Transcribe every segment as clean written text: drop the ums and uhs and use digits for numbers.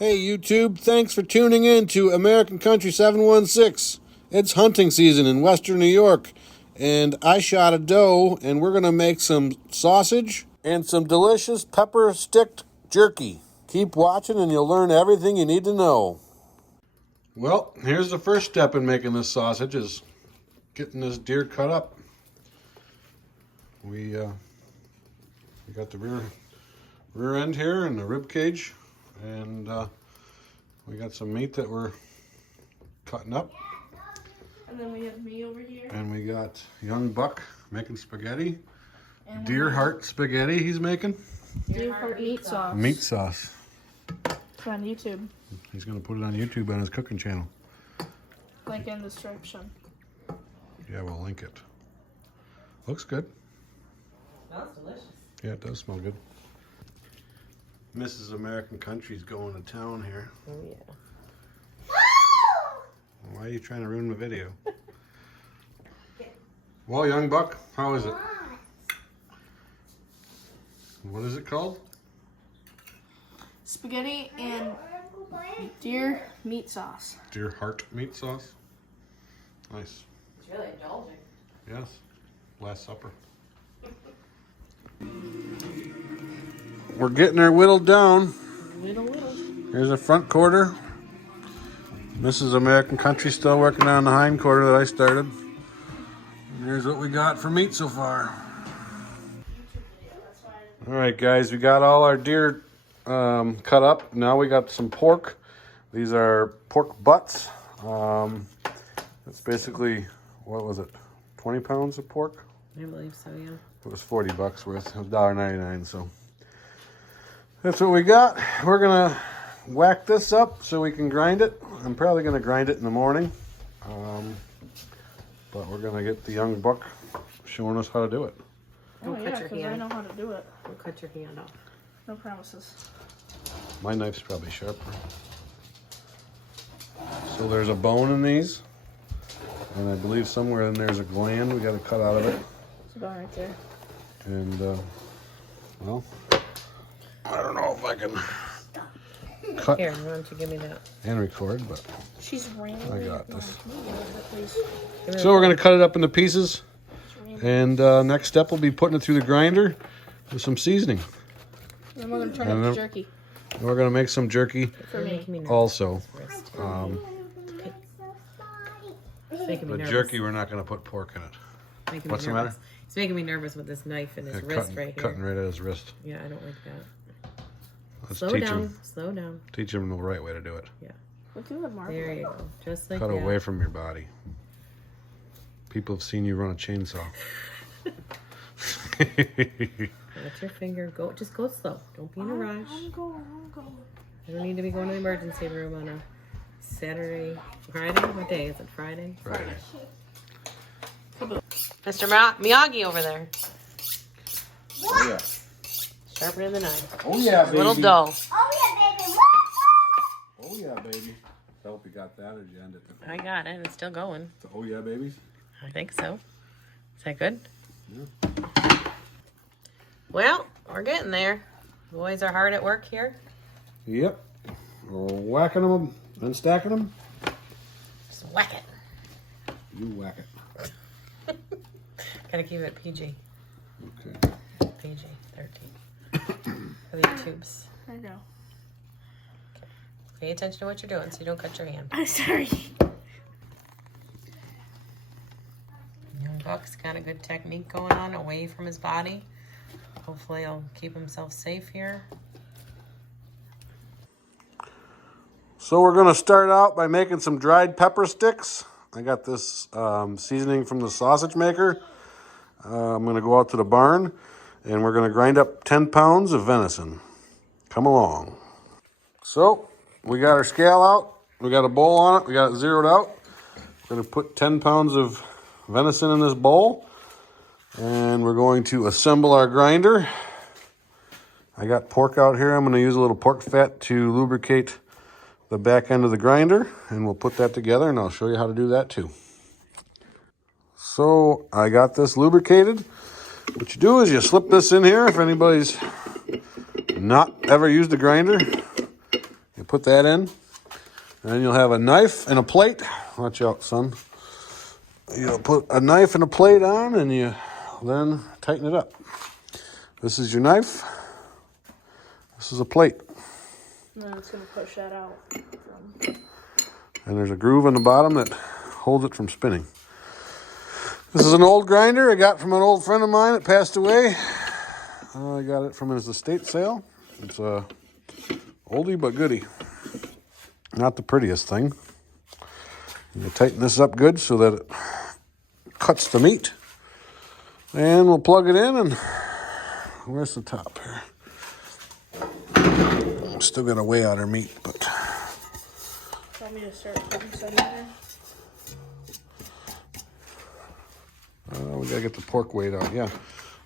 Hey YouTube, thanks for tuning in to American Country 716. It's hunting season in Western New York, and I shot a doe, and we're going to make some sausage and some delicious pepper-sticked jerky. Keep watching and you'll learn everything you need to know. Well, here's the first step in making this sausage, is getting this deer cut up. We got the rear end here and the rib cage. And we got some meat that we're cutting up. And then we have me over here. And we got young Buck making spaghetti. And deer heart spaghetti he's making. Deer heart meat sauce. Meat sauce. It's on YouTube. He's going to put it on YouTube on his cooking channel. Link in the description. Yeah, we'll link it. Looks good. Smells delicious. Yeah, it does smell good. Mrs. American Country's going to town here. Oh, yeah. Why are you trying to ruin my video? Well, young Buck, how is it? What is it called? Spaghetti and deer meat sauce. Deer heart meat sauce. Nice. It's really indulging. Yes. Last Supper. We're getting her whittled down. Whittle. Here's the front quarter. Mrs. American Country still working on the hind quarter that I started. And here's what we got for meat so far. All right, guys, we got all our deer cut up. Now we got some pork. These are pork butts. It's basically, what was it, 20 pounds of pork? I believe so, yeah. It was $40 worth. It was $1.99, so that's what we got. We're gonna whack this up so we can grind it. I'm probably gonna grind it in the morning, but we're gonna get the young Buck showing us how to do it. Oh Don't yeah, cut your because I hand. know how to do it. Don't cut your hand off. No promises. My knife's probably sharper. So there's a bone in these, and I believe somewhere in there's a gland we gotta cut out of it. It's about right there. And well, I don't know if I can cut Here, why don't you give me that? and record, but She's rambling. I got this. Can you give her that, please? Give me So we're gonna cut it up into pieces, She's rambling. and next step will be putting it through the grinder with some seasoning. Then we're gonna turn And it then- to jerky And we're gonna make some jerky for me. Making me nervous. also. Wrist. It's making me The nervous. jerky, we're not gonna put pork in it. Making me What's the nervous. matter? It's making me nervous with this knife and his Yeah, wrist right here. cutting right at his wrist. Yeah, I don't like that. Let's Slow teach down. him. Slow down. Teach him the right way to do it. Yeah. Look at the marble. There you go. Just like Cut that. away from your body. People have seen you run a chainsaw. Let your finger go. Just go slow. Don't be in a rush. I'm going. You don't need to be going to the emergency room on a Saturday, Friday. What day is it? Friday. Friday. Mr. Miyagi over there. Oh yeah. Sharper than the knife. Oh yeah, baby. Little dull. Oh yeah, baby. I hope you got that, or you end it. I got it. It's still going. The oh yeah, babies. I think so. Is that good? Yeah. Well, we're getting there. Boys are hard at work here. Yep. We're whacking them and stacking them. Just whack it. You whack it. Gotta keep it PG. Okay. PG 13. For the tubes. I know. Pay attention to what you're doing so you don't cut your hand. I'm sorry. Young Buck's got a good technique going on away from his body. Hopefully he'll keep himself safe here. So we're gonna start out by making some dried pepper sticks. I got this seasoning from the sausage maker. I'm gonna go out to the barn and we're gonna grind up 10 pounds of venison. Come along. So we got our scale out. We got a bowl on it. We got it zeroed out. We're gonna put 10 pounds of venison in this bowl. And we're going to assemble our grinder. I got pork out here. I'm going to use a little pork fat to lubricate the back end of the grinder, and we'll put that together, and I'll show you how to do that too. So I got this lubricated. What you do is you slip this in here. If anybody's not ever used a grinder, you put that in. And then you'll have a knife and a plate. Watch out, son. You'll put a knife and a plate on, and you then tighten it up. This is your knife. This is a plate. And then it's going to push that out. And there's a groove in the bottom that holds it from spinning. This is an old grinder I got from an old friend of mine that passed away. I got it from his estate sale. It's a oldie but goodie. Not the prettiest thing. You tighten this up good so that it cuts the meat. And we'll plug it in, and where's the top here? Still got to weigh out our meat, but... Want me to start putting some in there? We got to get the pork weighed out, yeah.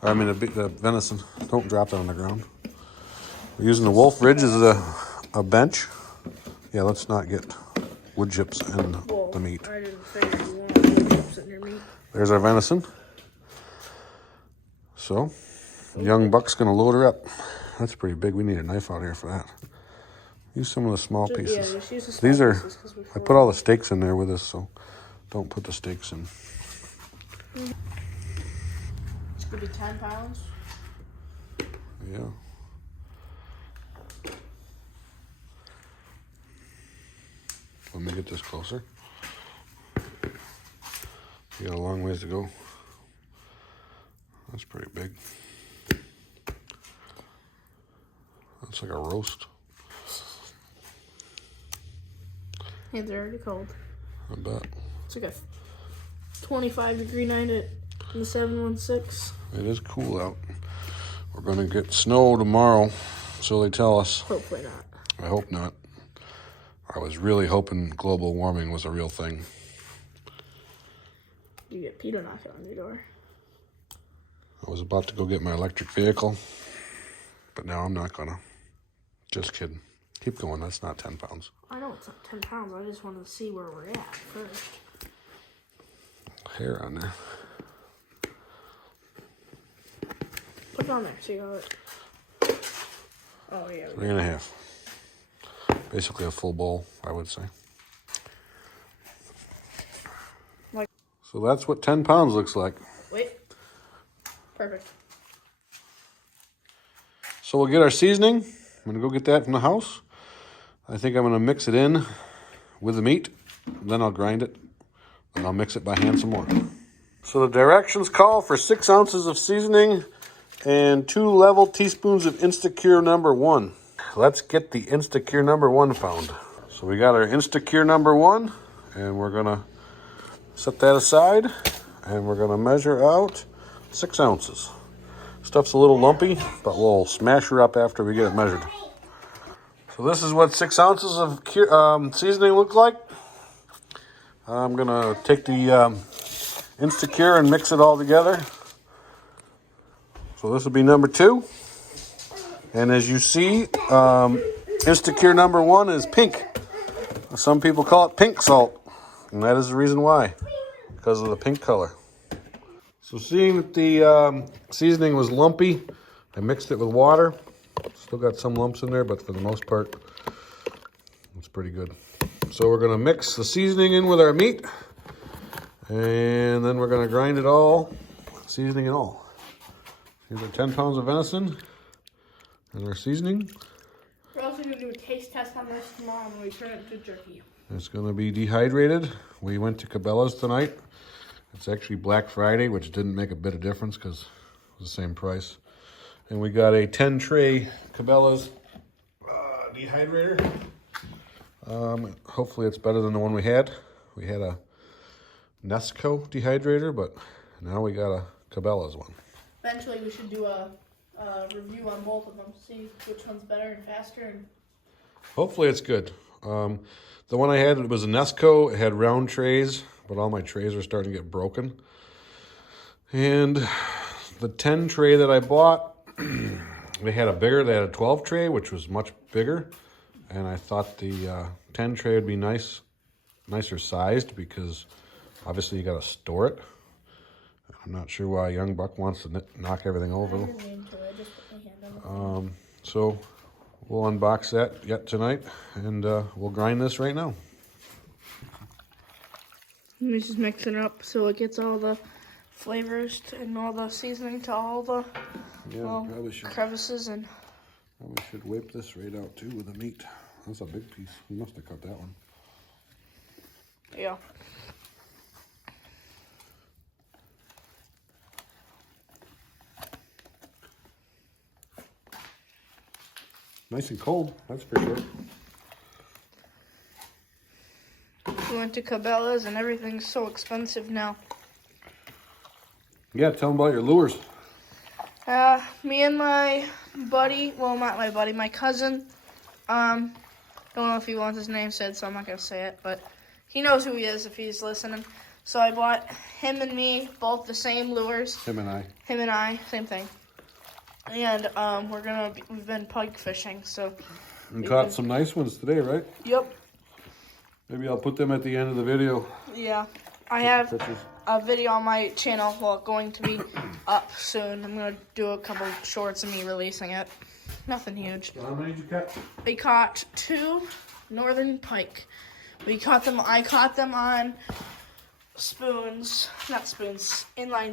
Or, I mean, the venison. Don't drop that on the ground. We're using the Wolf Ridge as a bench. Yeah, let's not get wood chips in the meat. I didn't figure you want wood chips in your meat. There's our venison. So, young buck's going to load her up. That's pretty big. We need a knife out here for that. Use some of the small pieces. Yeah, just use the small These are, pieces 'cause we I put all the steaks in there with us, so don't put the steaks in. It's going to be 10 pounds. Yeah. Let me get this closer. You got a long ways to go. That's pretty big. That's like a roast. Hands are already cold. I bet. It's like a 25-degree night in the 716. It is cool out. We're going to get snow tomorrow, so they tell us. Hopefully not. I hope not. I was really hoping global warming was a real thing. You get Peter knocking on your door. I was about to go get my electric vehicle, but now I'm not going to. Just kidding. Keep going. That's not 10 pounds. I know it's not 10 pounds. I just wanted to see where we're at first. Hair on there. Put it on there. See how it... Oh, yeah. 3.5. Basically a full bowl, I would say. Like... So that's what 10 pounds looks like. Wait. Perfect. So we'll get our seasoning. I'm going to go get that from the house. I think I'm going to mix it in with the meat. Then I'll grind it. And I'll mix it by hand some more. So the directions call for 6 ounces of seasoning and 2 level teaspoons of Instacure #1. Let's get the Instacure #1 found. So we got our Instacure #1, and we're going to set that aside, and we're going to measure out 6 ounces. Stuff's a little lumpy, but we'll smash her up after we get it measured. So this is what 6 ounces of seasoning look like. I'm going to take the Instacure and mix it all together. So this will be #2. And as you see, Instacure #1 is pink. Some people call it pink salt. And that is the reason why. Because of the pink color. So seeing that the seasoning was lumpy, I mixed it with water. Still got some lumps in there, but for the most part, it's pretty good. So we're going to mix the seasoning in with our meat. And then we're going to grind it all, seasoning and all. Here's our 10 pounds of venison and our seasoning. We're also going to do a taste test on this tomorrow when we turn it to jerky. It's going to be dehydrated. We went to Cabela's tonight. It's actually Black Friday, which didn't make a bit of difference because it was the same price. And we got a 10-tray Cabela's dehydrator. Hopefully it's better than the one we had. We had a Nesco dehydrator, but now we got a Cabela's one. Eventually we should do a review on both of them, see which one's better and faster. And hopefully it's good. The one I had, it was a Nesco. It had round trays, but all my trays are starting to get broken. And the 10 tray that I bought, they had a 12 tray, which was much bigger. And I thought the 10 tray would be nicer sized because obviously you got to store it. I'm not sure why a young buck wants to knock everything over. I didn't mean to. I just put my hand on it. So We'll unbox that yet tonight, and we'll grind this right now. Let me just mix it up so it gets all the flavors and all the seasoning to all the crevices and. Probably should whip this right out too with the meat. That's a big piece. We must have cut that one. Yeah. Nice and cold, that's for sure. We went to Cabela's and everything's so expensive now. Yeah, tell them about your lures. Me and my buddy, well, not my buddy, my cousin, don't know if he wants his name said, so I'm not going to say it, but he knows who he is if he's listening. So I bought him and me both the same lures. Him and I, same thing. And we've been pike fishing, so. And caught some nice ones today, right? Yep. Maybe I'll put them at the end of the video. Yeah. I have Pictures. a video on my channel, well, going to be up soon. I'm going to do a couple shorts of me releasing it. Nothing huge. So how many did you catch? We caught 2 northern pike. I caught them on inline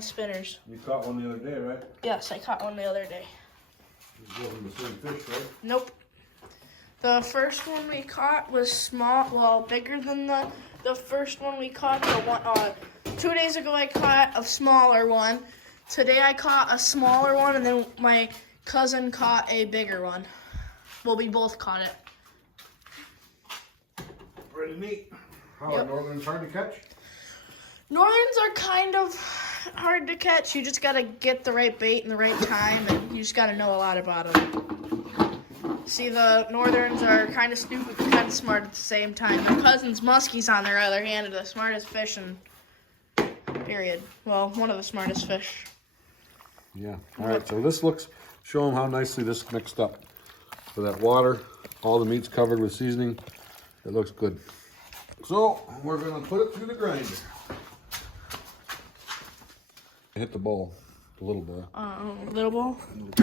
spinners. You caught one the other day, right? Yes, I caught one the other day. You're the same fish, right? Nope. The first one we caught was small, well, bigger than the first one we caught. 2 days ago I caught a smaller one. Today I caught a smaller one, and then my cousin caught a bigger one. Well, we both caught it. Pretty neat. How are northerns hard to catch? Northerns are kind of hard to catch. You just gotta get the right bait in the right time, and you just gotta know a lot about them. See, the northerns are kind of stupid but kind of smart at the same time. My cousin's muskies, on their other hand, are the smartest fish in period. Well, one of the smartest fish. Yeah. All right, so this looks, show them how nicely this mixed up. So that water, all the meat's covered with seasoning. It looks good. So we're gonna put it through the grinder. Hit the bowl, the little bowl. Little bowl? Seems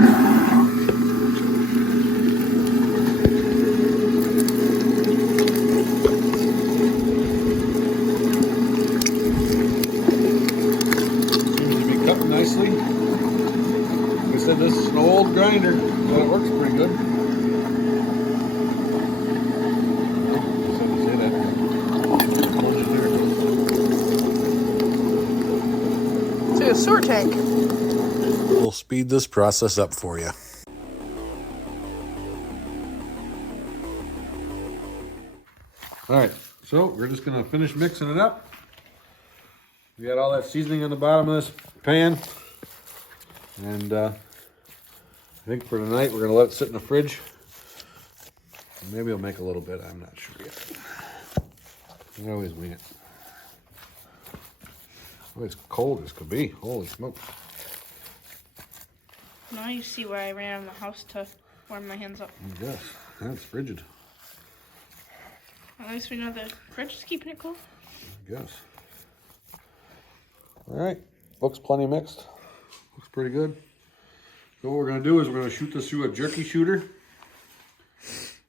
to be cutting nicely. Like I said, this is an old grinder, but it works pretty good. It's like a sewer tank. We'll speed this process up for you. All right, so we're just gonna finish mixing it up. We got all that seasoning on the bottom of this pan. And I think for tonight, we're gonna let it sit in the fridge. Maybe I'll make a little bit, I'm not sure yet. I always wing it. Oh, it's cold as could be, holy smokes. Now you see why I ran out of the house to warm my hands up. I guess, that's frigid, At least we know the fridge is keeping it cool. I guess. All right, looks plenty mixed. Looks pretty good. So what we're gonna do is we're gonna shoot this through a jerky shooter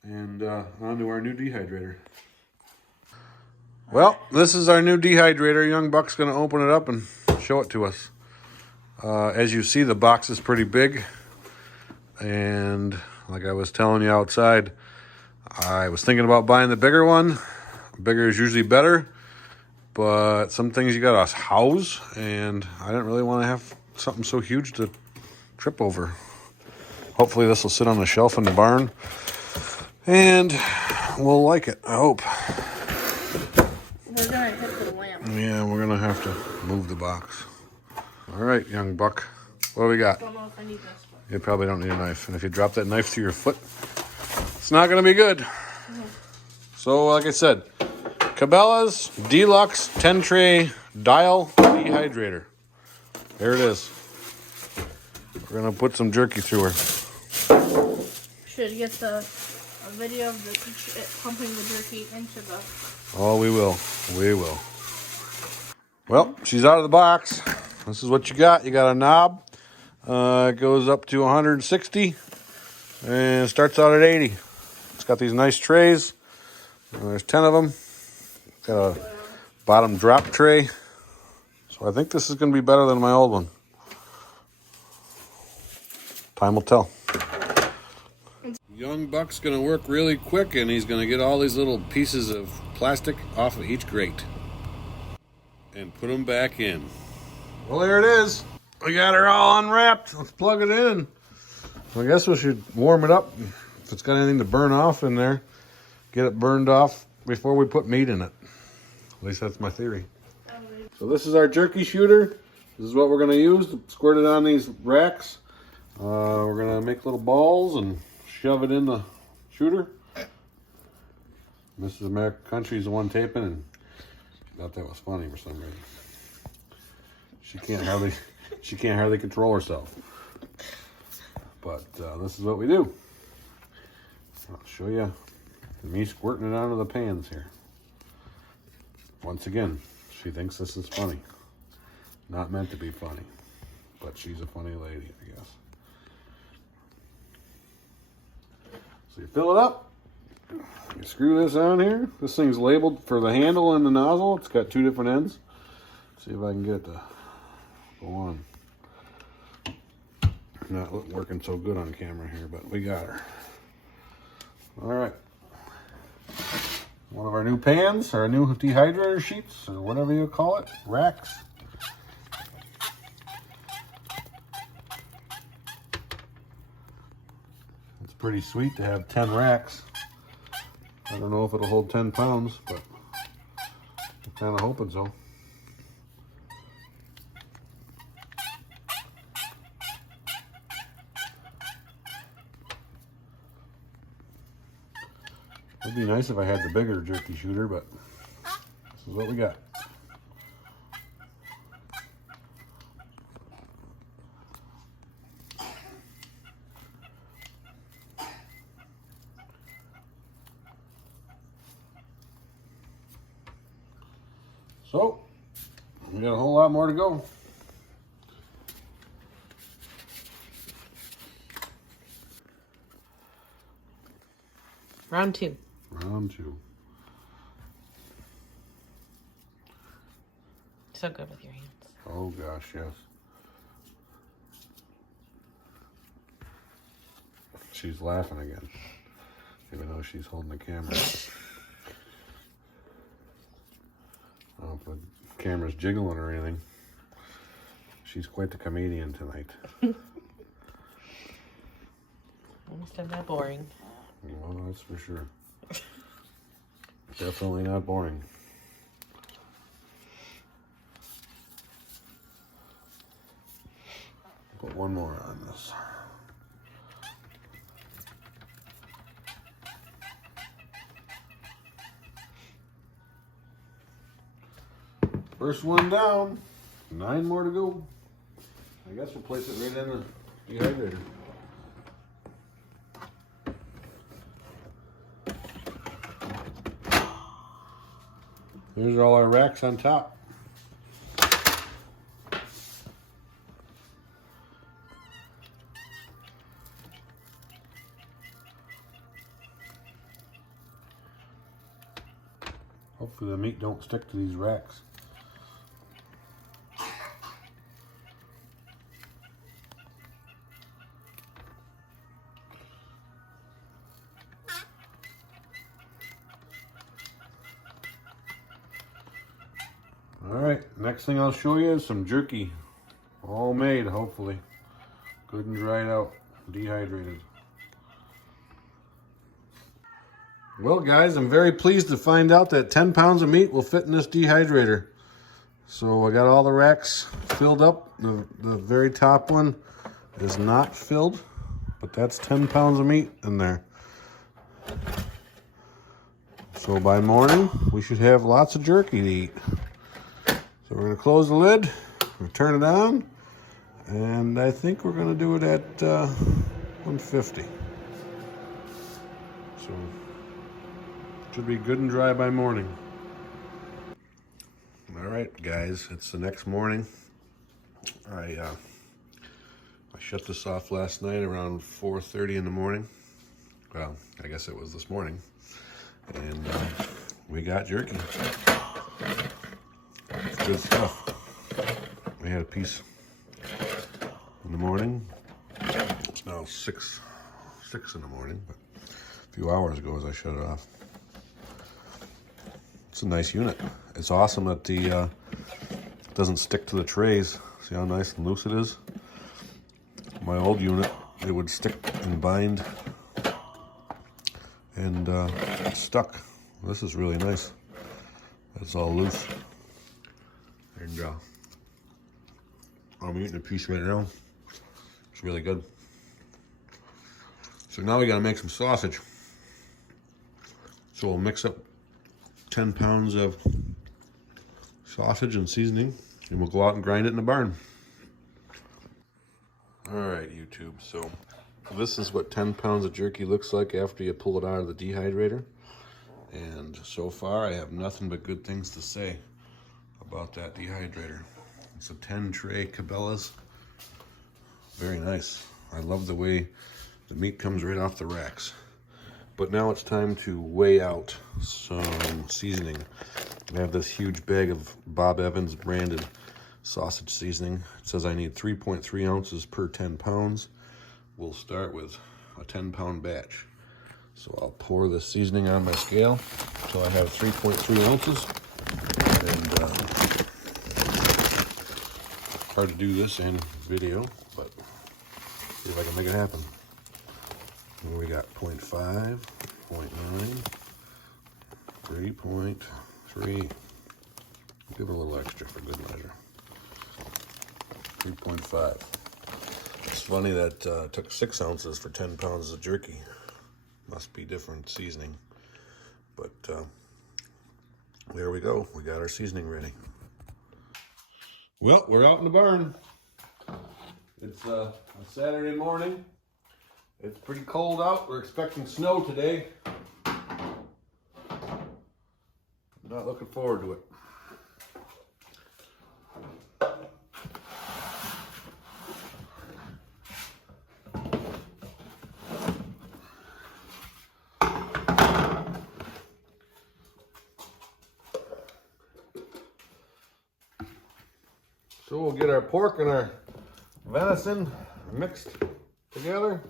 and onto our new dehydrator. Well, this is our new dehydrator. Young Buck's gonna open it up and show it to us. As you see, the box is pretty big. And like I was telling you outside, I was thinking about buying the bigger one. Bigger is usually better, but some things you gotta house, and I didn't really want to have something so huge to trip over. Hopefully this will sit on the shelf in the barn, and we'll like it, I hope. We're gonna hit the lamp. Yeah, we're gonna have to move the box. All right, young buck, what do we got? Don't know if I need this, but You probably don't need a knife, and if you drop that knife to your foot, it's not gonna be good. So, like I said, Cabela's Deluxe 10 Tray Dial Dehydrator. There it is. We're gonna put some jerky through her. should get a video of it pumping the jerky into the. Oh, we will. We will. Well, she's out of the box. This is what you got. You got a knob. It goes up to 160. And it starts out at 80. It's got these nice trays. There's 10 of them. Got a bottom drop tray. So I think this is going to be better than my old one. Time will tell. Young buck's going to work really quick, and he's going to get all these little pieces of plastic off of each grate and put them back in. Well, there it is. We got her all unwrapped. Let's plug it in. I guess we should warm it up. If it's got anything to burn off in there, get it burned off before we put meat in it. At least that's my theory. So this is our jerky shooter. This is what we're going to use to squirt it on these racks. We're going to make little balls and shove it in the shooter. Mrs. American Country is the one taping, and she thought that was funny for some reason. She can't hardly control herself. But this is what we do. I'll show you me squirting it onto the pans here. Once again, she thinks this is funny. Not meant to be funny, but she's a funny lady, I guess. So you fill it up. You screw this on here. This thing's labeled for the handle and the nozzle. It's got 2 different ends. Let's see if I can get it to go on. Not working so good on camera here, but we got her. All right. One of our new pans, our new dehydrator sheets, or whatever you call it, racks. It's pretty sweet to have 10 racks. I don't know if it'll hold 10 pounds, but I'm kind of hoping so. It'd be nice if I had the bigger jerky shooter, but this is what we got. So, we got a whole lot more to go. Round 2. Round 2. So good with your hands. Oh gosh, yes. She's laughing again, even though she's holding the camera. I don't know if the camera's jiggling or anything. She's quite the comedian tonight. Almost that boring. Well, that's for sure. Definitely not boring. Put one more on this. First one down. 9 more to go. I guess we'll place it right in the dehydrator. There's all our racks on top. Hopefully the meat don't stick to these racks. Alright, next thing I'll show you is some jerky. All made, hopefully. Good and dried out, dehydrated. Well guys, I'm very pleased to find out that 10 pounds of meat will fit in this dehydrator. So I got all the racks filled up. The very top one is not filled, but that's 10 pounds of meat in there. So by morning, we should have lots of jerky to eat. So we're going to close the lid, we'll turn it on, and I think we're going to do it at 150. So it should be good and dry by morning. All right, guys, it's the next morning. I I shut this off last night around 4:30 in the morning. Well, I guess it was this morning. And we got jerky. It's good stuff. We had a piece in the morning. It's now 6 in the morning, but a few hours ago as I shut it off. It's a nice unit. It's awesome that the it doesn't stick to the trays. See how nice and loose it is? My old unit, it would stick and bind and it stuck. This is really nice. It's all loose. And I'm eating a piece right now. It's really good. So now we gotta make some sausage. So we'll mix up 10 pounds of sausage and seasoning, and we'll go out and grind it in the barn. All right, YouTube, so this is what 10 pounds of jerky looks like after you pull it out of the dehydrator. And so far, I have nothing but good things to say about that dehydrator. It's a 10 tray Cabela's. Very nice. I love the way the meat comes right off the racks. But now it's time to weigh out some seasoning. I have this huge bag of Bob Evans branded sausage seasoning. It says I need 3.3 ounces per 10 pounds. We'll start with a 10-pound batch. So I'll pour the seasoning on my scale. So I have 3.3 ounces. And hard to do this in video, but see if I can make it happen. And we got 0.5, 0.9, 3.3. Give it a little extra for good measure. 3.5. It's funny that it took 6 ounces for 10 pounds of jerky. Must be different seasoning. But there we go. We got our seasoning ready. Well, we're out in the barn. It's a Saturday morning. It's pretty cold out. We're expecting snow today. Not looking forward to it. So we'll get our pork and our venison mixed together.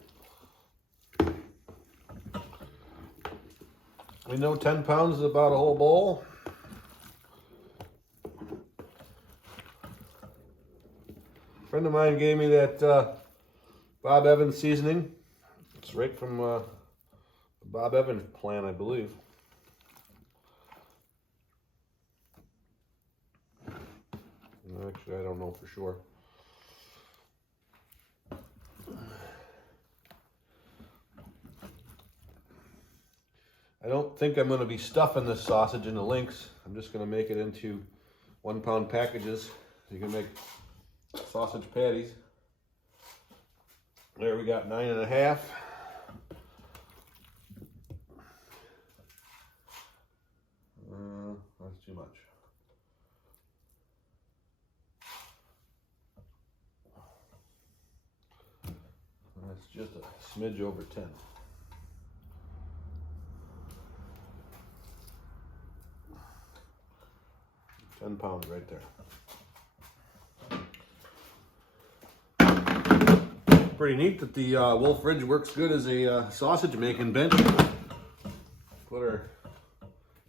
We know 10 pounds is about a whole bowl. A friend of mine gave me that Bob Evans seasoning. It's right from the Bob Evans plant, I believe. Actually, I don't know for sure. I don't think I'm going to be stuffing this sausage into links. I'm just going to make it into 1 pound packages. You can make sausage patties. There we got 9.5. That's too much. That's just a smidge over 10. 10 pounds right there. Pretty neat that the Wolf Ridge works good as a sausage making bench. Put our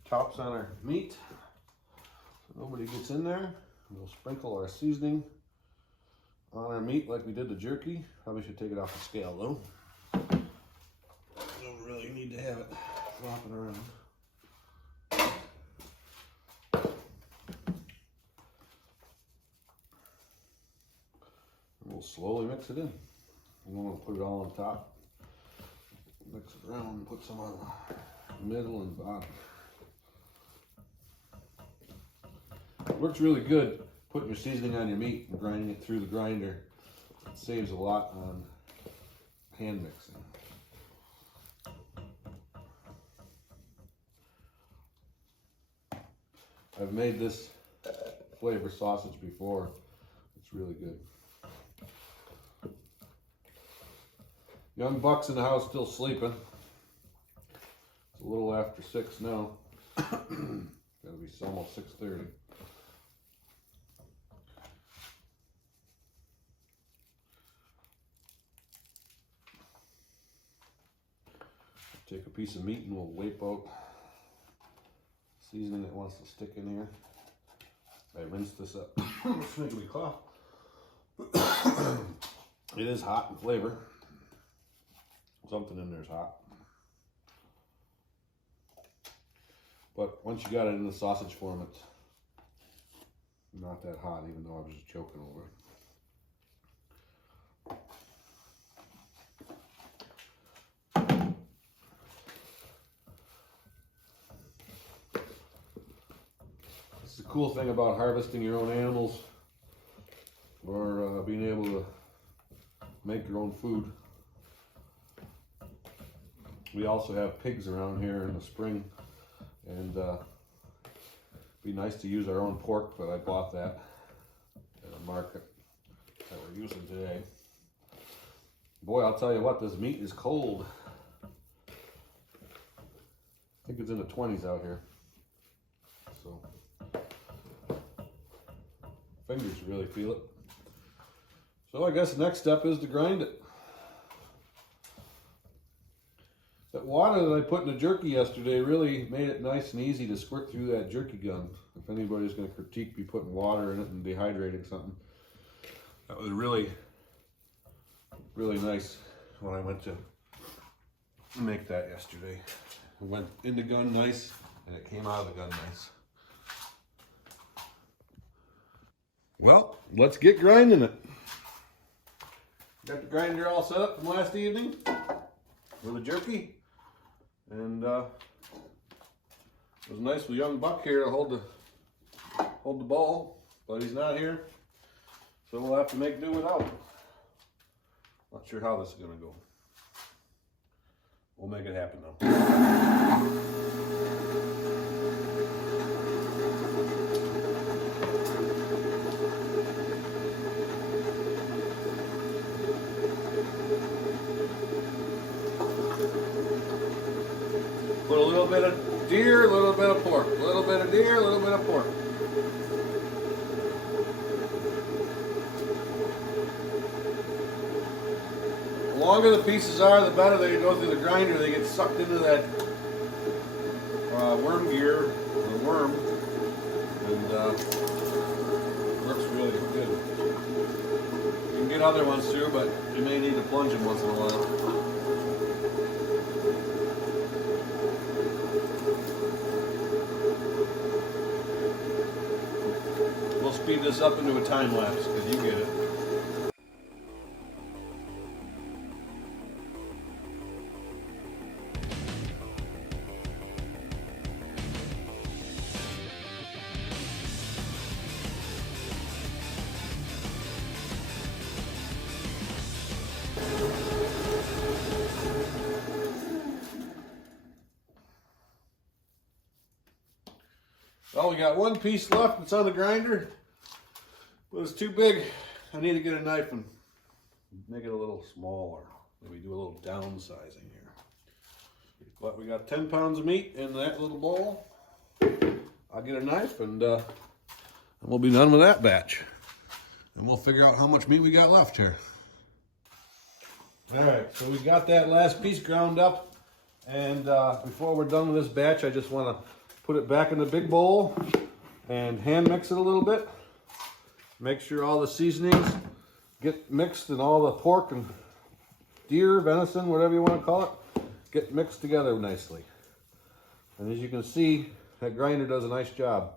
tops on our meat so nobody gets in there. We'll sprinkle our seasoning on our meat like we did the jerky. Probably should take it off the scale though. Don't really need to have it flopping around. We'll slowly mix it in. We don't want to put it all on top. Mix it around and put some on the middle and bottom. It works really good putting your seasoning on your meat and grinding it through the grinder. It saves a lot on hand mixing. I've made this flavor sausage before. It's really good. Young buck's in the house still sleeping. It's a little after 6 now. Gotta be almost 6:30. Take a piece of meat and we'll wipe out seasoning that wants to stick in here. I rinse this up. It's making me cough. It is hot in flavor. Something in there's hot. But once you got it in the sausage form, it's not that hot, even though I was just choking over it. The cool thing about harvesting your own animals or being able to make your own food. We also have pigs around here in the spring, and be nice to use our own pork, but I bought that at a market that we're using today. Boy, I'll tell you what, this meat is cold. I think it's in the 20s out here. So fingers really feel it. So I guess the next step is to grind it. That water that I put in the jerky yesterday really made it nice and easy to squirt through that jerky gun. If anybody's going to critique me putting water in it and dehydrating something, that was really, really nice when I went to make that yesterday. It went in the gun nice and it came out of the gun nice. Well, let's get grinding it. Got the grinder all set up from last evening with the jerky, and there's a nice little young buck here to hold the ball, but he's not here, so we'll have to make do without him. Not sure how this is going to go. We'll make it happen though. Put a little bit of deer, a little bit of pork. A little bit of deer, a little bit of pork. The longer the pieces are, the better they go through the grinder. They get sucked into that worm gear, the worm, and works really good. You can get other ones too, but you may need to plunge them once in a while. Speed this up into a time lapse because you get it. Well, we got one piece left that's on the grinder. But it's too big. I need to get a knife and make it a little smaller. Maybe do a little downsizing here. But we got 10 pounds of meat in that little bowl. I'll get a knife and we'll be done with that batch. And we'll figure out how much meat we got left here. All right, so we got that last piece ground up. And before we're done with this batch, I just want to put it back in the big bowl and hand mix it a little bit. Make sure all the seasonings get mixed and all the pork and deer, venison, whatever you want to call it, get mixed together nicely. And as you can see, that grinder does a nice job.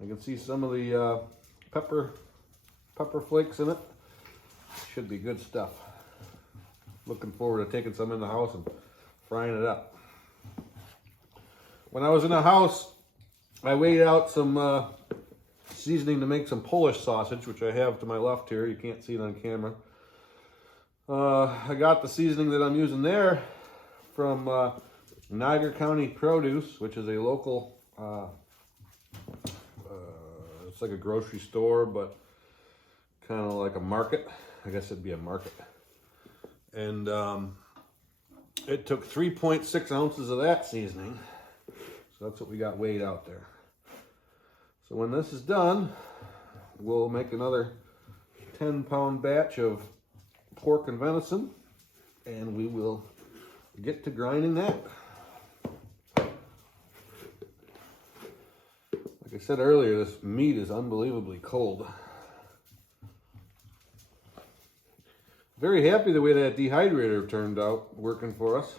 I can see some of the pepper flakes in it. Should be good stuff. Looking forward to taking some in the house and frying it up. When I was in the house, I weighed out some seasoning to make some Polish sausage, which I have to my left here. You can't see it on camera. I got the seasoning that I'm using there from Niagara County Produce, which is a local, it's like a grocery store, but kind of like a market. I guess it'd be a market. And It took 3.6 ounces of that seasoning. So that's what we got weighed out there. So when this is done, we'll make another 10-pound batch of pork and venison, and we will get to grinding that. Like I said earlier, this meat is unbelievably cold. Very happy the way that dehydrator turned out working for us.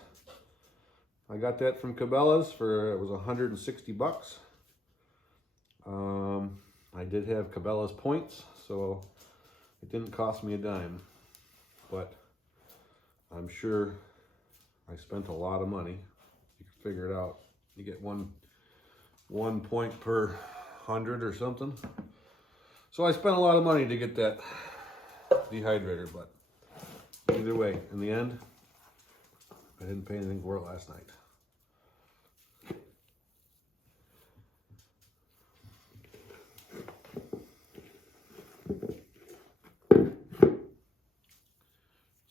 I got that from Cabela's for, it was 160 bucks. I did have Cabela's points, so it didn't cost me a dime, but I'm sure I spent a lot of money. You can figure it out. You get one point per 100 or something. So I spent a lot of money to get that dehydrator, but either way, in the end, I didn't pay anything for it last night.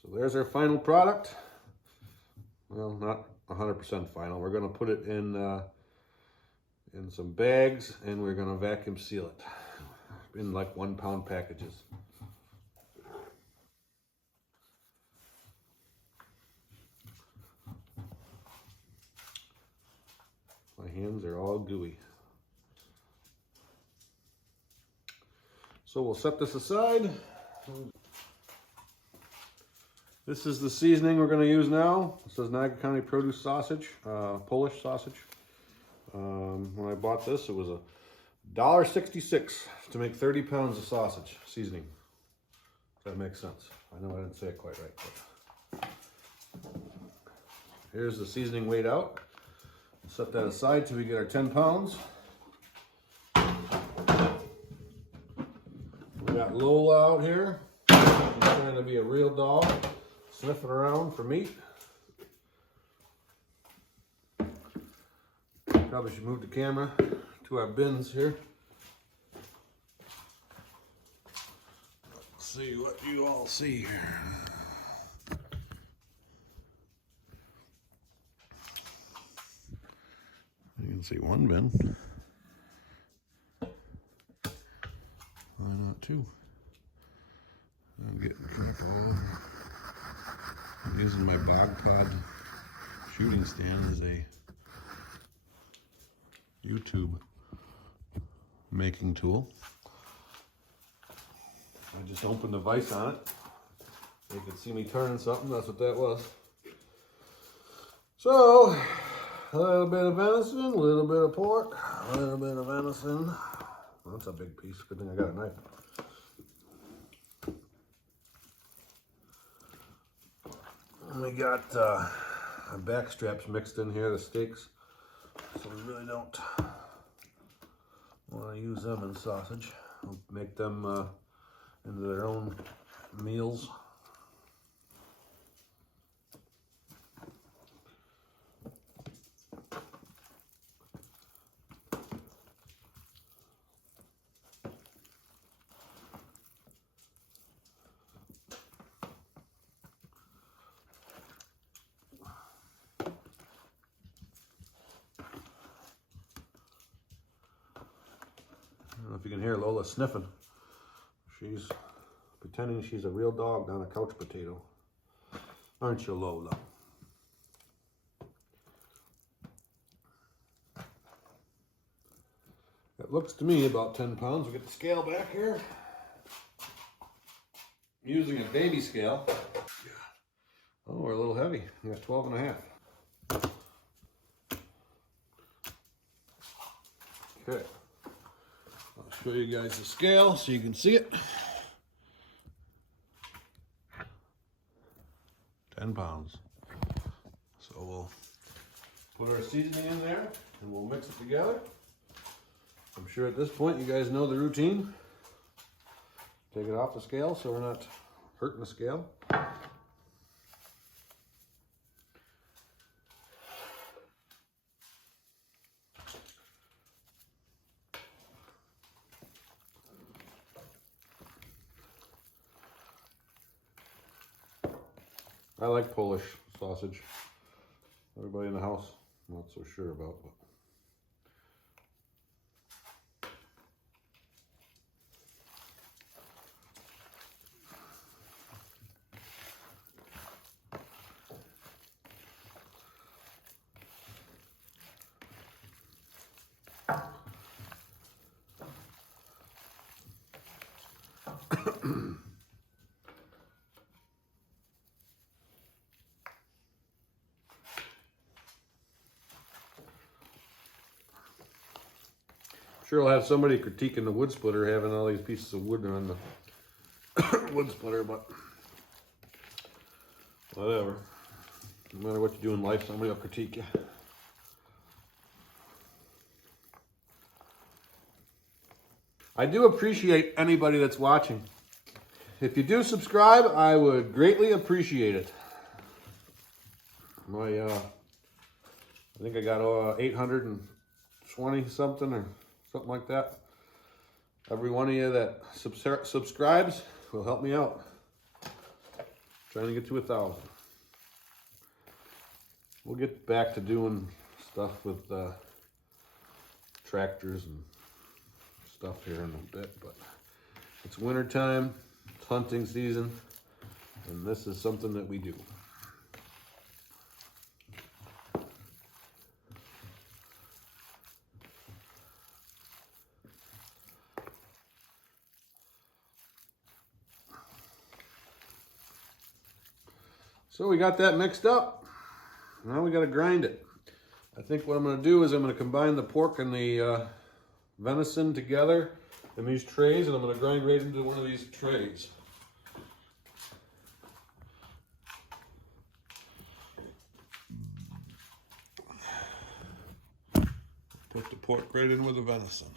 So there's our final product. Well, not 100% final. We're going to put it in some bags, and we're going to vacuum seal it in like 1-pound packages. My hands are all gooey. So we'll set this aside. This is the seasoning we're going to use now. This is Niagara County Produce sausage, Polish sausage. When I bought this, it was $1.66 to make 30 pounds of sausage seasoning. If that makes sense. I know I didn't say it quite right, but here's the seasoning weighed out. Set that aside till we get our 10 pounds. We got Lola out here. She's trying to be a real dog, sniffing around for meat. Probably should move the camera to our bins here. Let's see what you all see here. You can see one bin. Why not two? I'm getting track of all of them. I'm using my bog pod shooting stand as a YouTube making tool. I just opened the vise on it. You could see me turning something, that's what that was. So, a little bit of venison, a little bit of pork, a little bit of venison. Well, that's a big piece, good thing I got a knife. And we got back straps mixed in here, the steaks. So we really don't want to use them in sausage. We'll make them into their own meals. I don't know if you can hear Lola sniffing. She's pretending she's a real dog, not a couch potato. Aren't you, Lola? It looks to me about 10 pounds. We'll get the scale back here. I'm using a baby scale. Oh, we're a little heavy. We got 12 and a half. Okay. I'll show you guys the scale so you can see it. 10 pounds. So we'll put our seasoning in there and we'll mix it together. I'm sure at this point you guys know the routine. Take it off the scale so we're not hurting the scale. I like Polish sausage. Everybody in the house, not so sure about, but. Sure, I'll have somebody critiquing the wood splitter, having all these pieces of wood on the wood splitter, but whatever. No matter what you do in life, somebody will critique you. I do appreciate anybody that's watching. If you do subscribe, I would greatly appreciate it. I think I got 820 something or something like that. Every one of you that subscribes will help me out. Trying to get to 1,000. We'll get back to doing stuff with tractors and stuff here in a bit, but it's winter time, it's hunting season, and this is something that we do. So we got that mixed up. Now we got to grind it. I think what I'm going to do is I'm going to combine the pork and the venison together in these trays, and I'm going to grind right into one of these trays. Put the pork right in with the venison.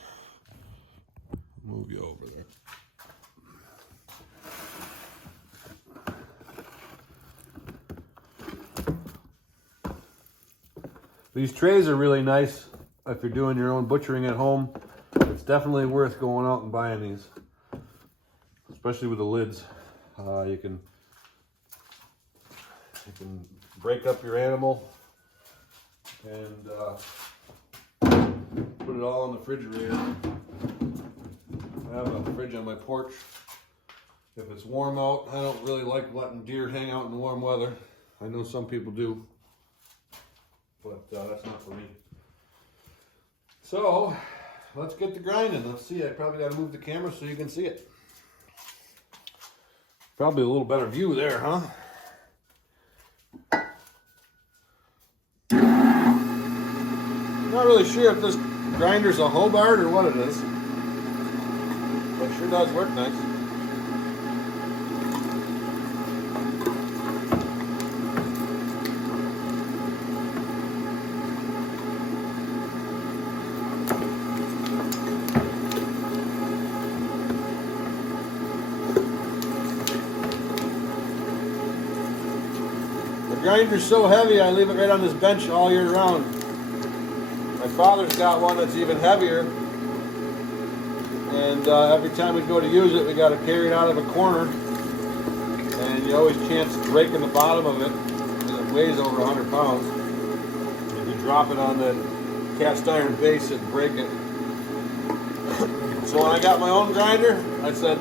Move you over there. These trays are really nice if you're doing your own butchering at home. It's definitely worth going out and buying these, especially with the lids. You can break up your animal and put it all in the refrigerator. I have a fridge on my porch. If it's warm out, I don't really like letting deer hang out in warm weather. I know some people do, but that's not for me. So let's get to grinding. Let's see, I probably got to move the camera so you can see it. Probably a little better view there, huh? Not really sure if this grinder's a Hobart or what it is, but it sure does work nice. The grinder's so heavy, I leave it right on this bench all year round. My father's got one that's even heavier, and every time we go to use it, we got to carry it out of a corner, and you always chance breaking the bottom of it, and it weighs over 100 pounds. If you drop it on the cast iron base, it'd break it. So when I got my own grinder, I said,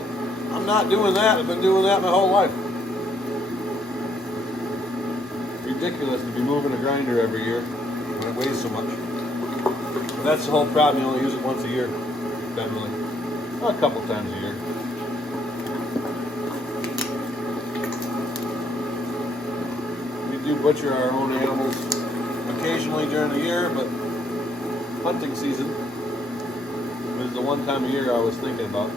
I'm not doing that. I've been doing that my whole life. Ridiculous to be moving a grinder every year when it weighs so much. But that's the whole problem. You only use it once a year, generally. A couple times a year. We do butcher our own animals occasionally during the year, but hunting season is the one time a year I was thinking about.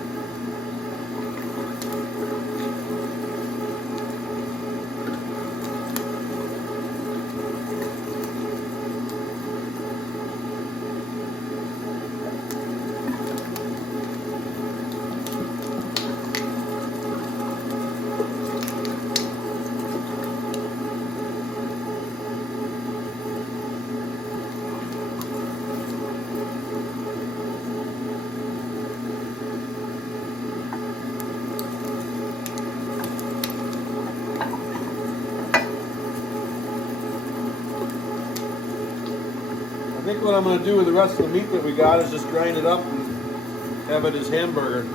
think what I'm going to do with the rest of the meat that we got is just grind it up and have it as hamburger.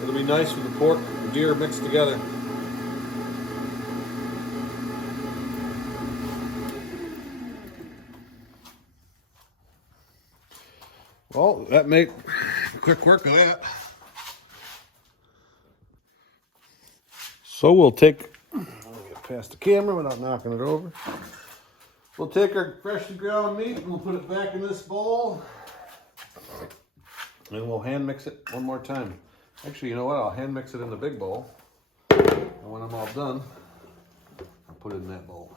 It'll be nice with the pork and deer mixed together. Well, that made quick work of that. So we'll take, I'll get past the camera without knocking it over. We'll take our freshly ground meat and we'll put it back in this bowl. And we'll hand mix it one more time. Actually, you know what? I'll hand mix it in the big bowl. And when I'm all done, I'll put it in that bowl.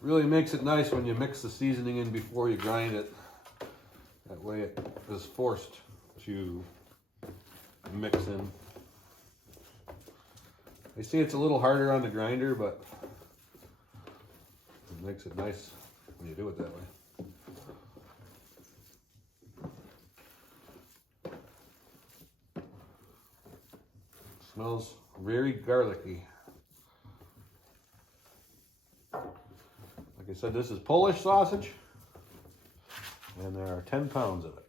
Really makes it nice when you mix the seasoning in before you grind it. That way it is forced to mix in. They say it's a little harder on the grinder, but it makes it nice when you do it that way. Smells very garlicky. Like I said, this is Polish sausage, and there are 10 pounds of it.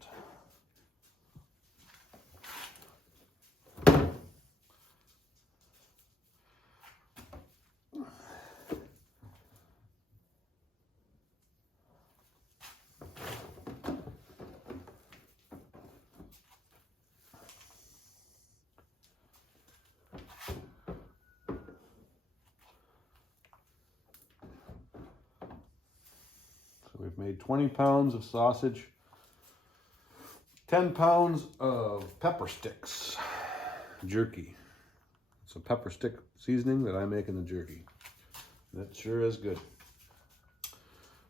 We've made 20 pounds of sausage, 10 pounds of pepper sticks, jerky. It's a pepper stick seasoning that I make in the jerky. That sure is good.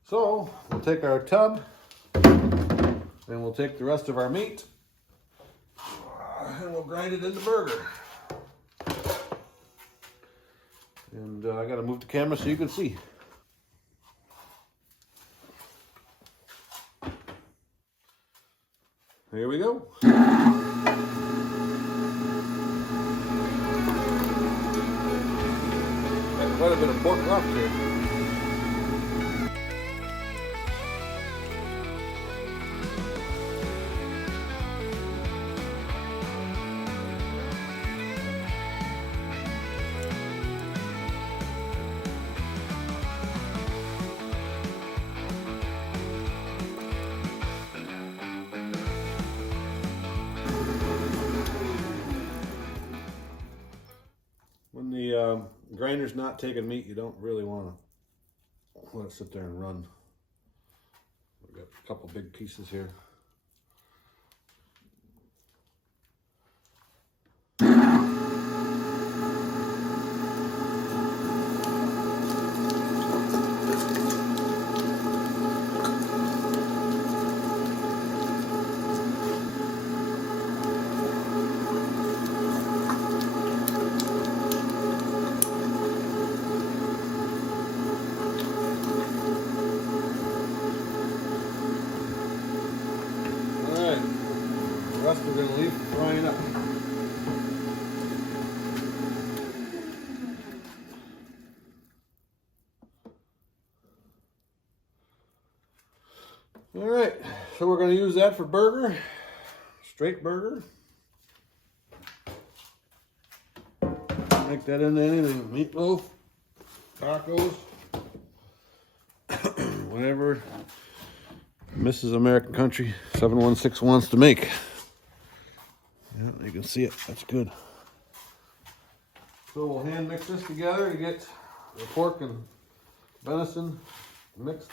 So we'll take our tub and we'll take the rest of our meat and we'll grind it into burger. And I gotta move the camera so you can see. Here we go. Got quite a bit of pork left here. When the grinder's not taking meat, you don't really want to let it sit there and run. We've got a couple big pieces here. The rest we're going to leave frying up. All right, so we're going to use that for burger, straight burger. Make that into anything, meatloaf, tacos, whatever Mrs. American Country 716 wants to make. Yeah, you can see it. That's good. So we'll hand mix this together to get the pork and venison mixed.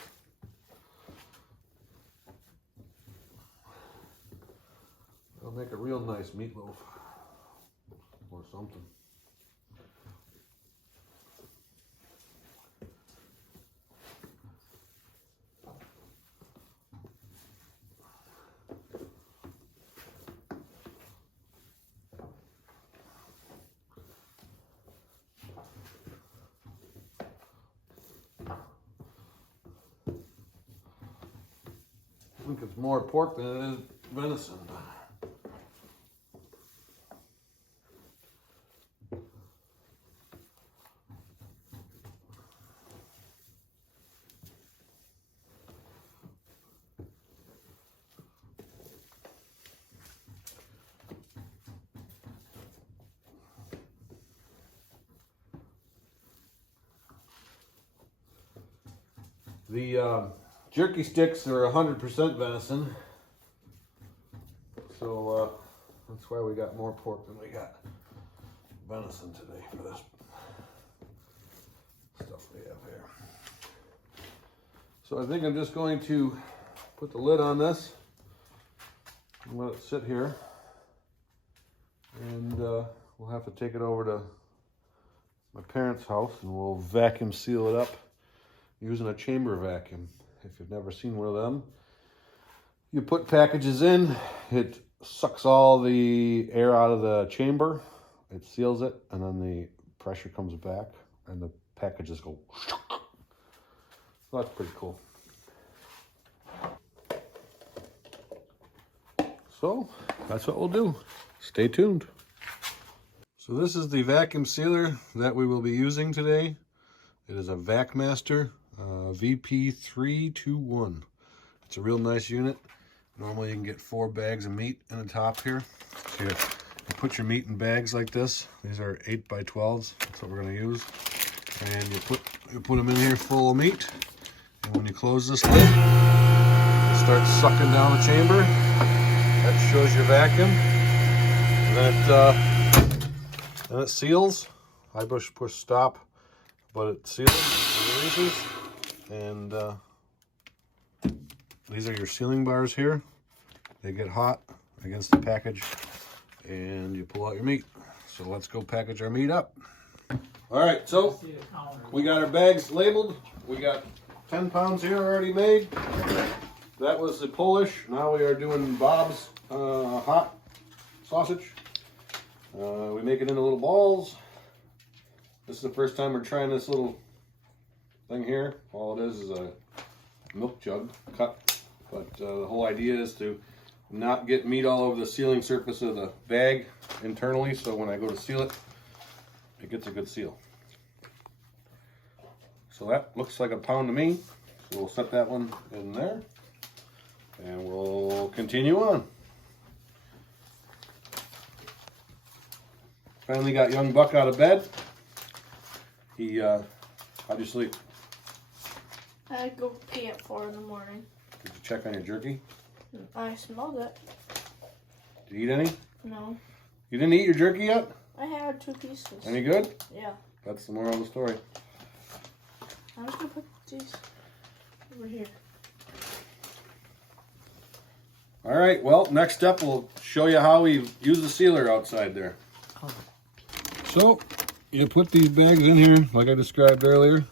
It'll make a real nice meatloaf or something. I think it's more pork than it is venison. The jerky sticks are 100% venison. So that's why we got more pork than we got venison today for this stuff we have here. So I think I'm just going to put the lid on this and let it sit here. And we'll have to take it over to my parents' house and we'll vacuum seal it up using a chamber vacuum. If you've never seen one of them, you put packages in, it sucks all the air out of the chamber, it seals it, and then the pressure comes back and the packages go. So that's pretty cool. So that's what we'll do. Stay tuned. So this is the vacuum sealer that we will be using today. It is a VacMaster VP321. It's a real nice unit. Normally you can get 4 bags of meat in the top here. So you put your meat in bags like this. These are 8x12s. That's what we're going to use. And you put them in here full of meat. And when you close this lid, it starts sucking down the chamber. That shows your vacuum. And then it seals. I push stop, but it seals and releases. And these are your sealing bars here. They get hot against the package and you pull out your meat. So let's go package our meat up. All right, so we got our bags labeled. We got 10 pounds here already made. That was the Polish. Now we are doing Bob's hot sausage. We make it into little balls. This is the first time we're trying this little thing here. All it is a milk jug cut. But the whole idea is to not get meat all over the sealing surface of the bag internally. So when I go to seal it, it gets a good seal. So that looks like a pound to me. So we'll set that one in there. And we'll continue on. Finally got young Buck out of bed. He, how'd you sleep? I go pee at 4 in the morning. Did you check on your jerky? I smelled it. Did you eat any? No. You didn't eat your jerky yet? I had 2 pieces. Any good? Yeah. That's the moral of the story. I'm just gonna put these over here. All right, well, next step, we'll show you how we use the sealer outside there. So, you put these bags in here, like I described earlier.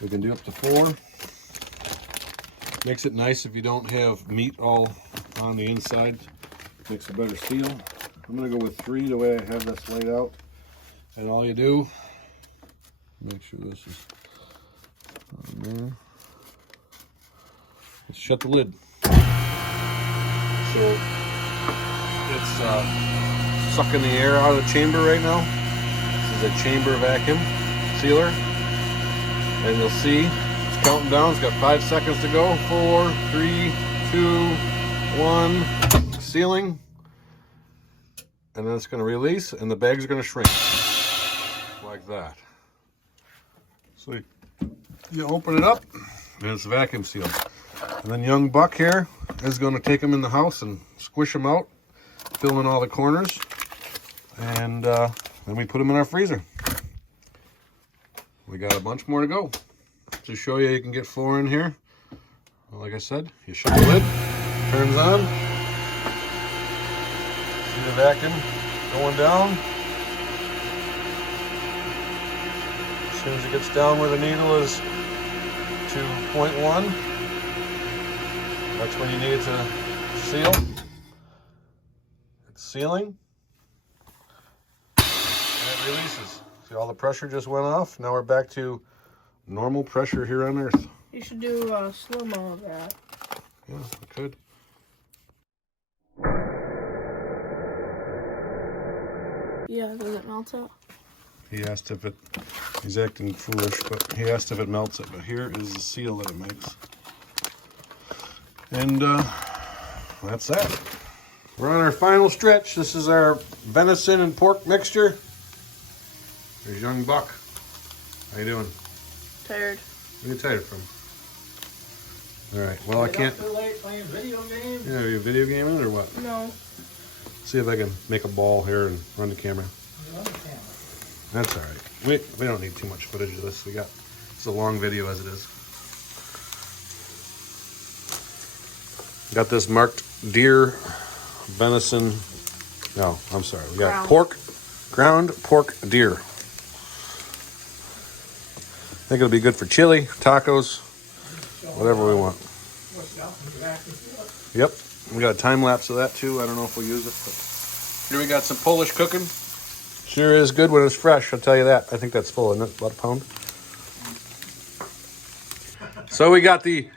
We can do up to 4. Makes it nice if you don't have meat all on the inside. Makes a better seal. I'm gonna go with 3 the way I have this laid out. And all you do, make sure this is on there. Just shut the lid. So it's sucking the air out of the chamber right now. This is a chamber vacuum sealer. And you'll see it's counting down. It's got 5 seconds to go. 4, 3, 2, 1. Sealing. And then it's going to release and the bags are going to shrink. Like that. So you open it up and it's vacuum sealed. And then young Buck here is going to take them in the house and squish them out, fill in all the corners, and then we put them in our freezer. We got a bunch more to go. To show you, you can get 4 in here. Well, like I said, you shut the lid, turns on. See the vacuum going down. As soon as it gets down where the needle is to 0.1, that's when you need it to seal. It's sealing. And it releases. See, all the pressure just went off. Now we're back to normal pressure here on Earth. You should do a slow-mo of that. Yeah, I could. Yeah, does it melt out? He asked if it, he's acting foolish, but he asked if it melts it. But here is the seal that it makes. And that's that. We're on our final stretch. This is our venison and pork mixture. There's young Buck. How you doing? Tired. Where are you tired from? All right. Well, I can't. Too late playing video games. Yeah, are you video gaming or what? No. See if I can make a ball here and run the camera. That's all right. We don't need too much footage of this. It's a long video as it is. Got this marked deer, venison. No, I'm sorry. We got ground pork deer. I think it'll be good for chili, tacos, whatever we want. Yep, we got a time lapse of that too. I don't know if we'll use it, but here we got some Polish cooking. Sure is good when it's fresh, I'll tell you that. I think that's full, isn't it? About a pound. So we got the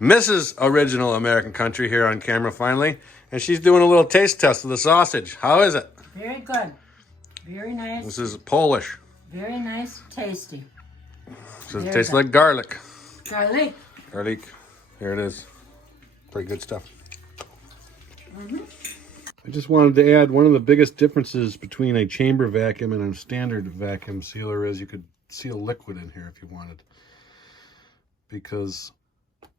Mrs. Original American Country here on camera finally, and she's doing a little taste test of the sausage. How is it? Very good. Very nice. This is Polish. Very nice. Tasty. So it tastes like garlic. Garlic. Garlic. Here it is. Pretty good stuff. I just wanted to add one of the biggest differences between a chamber vacuum and a standard vacuum sealer is you could seal liquid in here if you wanted. Because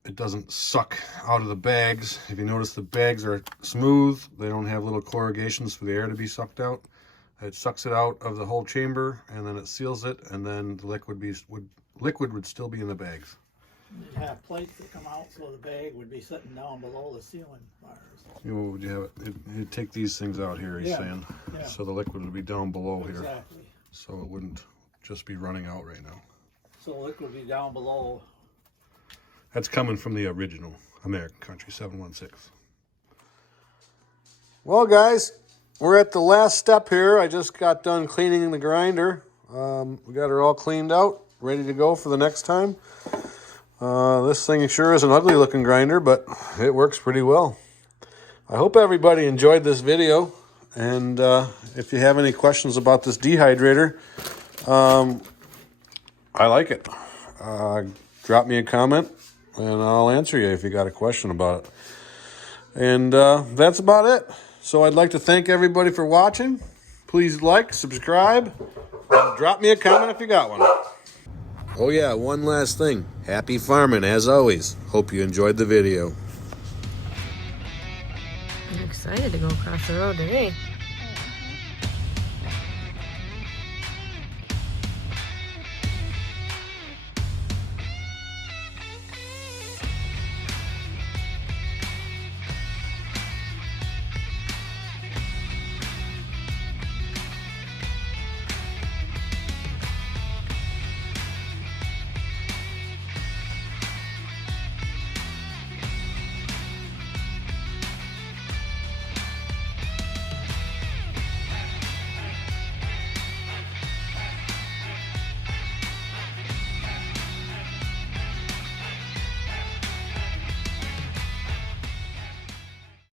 it doesn't suck out of the bags. If you notice, the bags are smooth. They don't have little corrugations for the air to be sucked out. It sucks it out of the whole chamber, and then it seals it, and then the liquid would still be in the bags. You'd have plates that come out so the bag would be sitting down below the ceiling bars. You know, what would you have it? You'd take these things out here, he's saying. Yeah. So the liquid would be down below here. Exactly. So it wouldn't just be running out right now. So the liquid would be down below. That's coming from the original American Country 716. Well, guys, we're at the last step here. I just got done cleaning the grinder. We got her all cleaned out, ready to go for the next time. This thing sure is an ugly looking grinder, but it works pretty well. I hope everybody enjoyed this video. And if you have any questions about this dehydrator, I like it. Drop me a comment and I'll answer you if you got a question about it. And that's about it. So I'd like to thank everybody for watching. Please like, subscribe, and drop me a comment if you got one. Oh yeah, one last thing. Happy farming as always. Hope you enjoyed the video. I'm excited to go across the road today.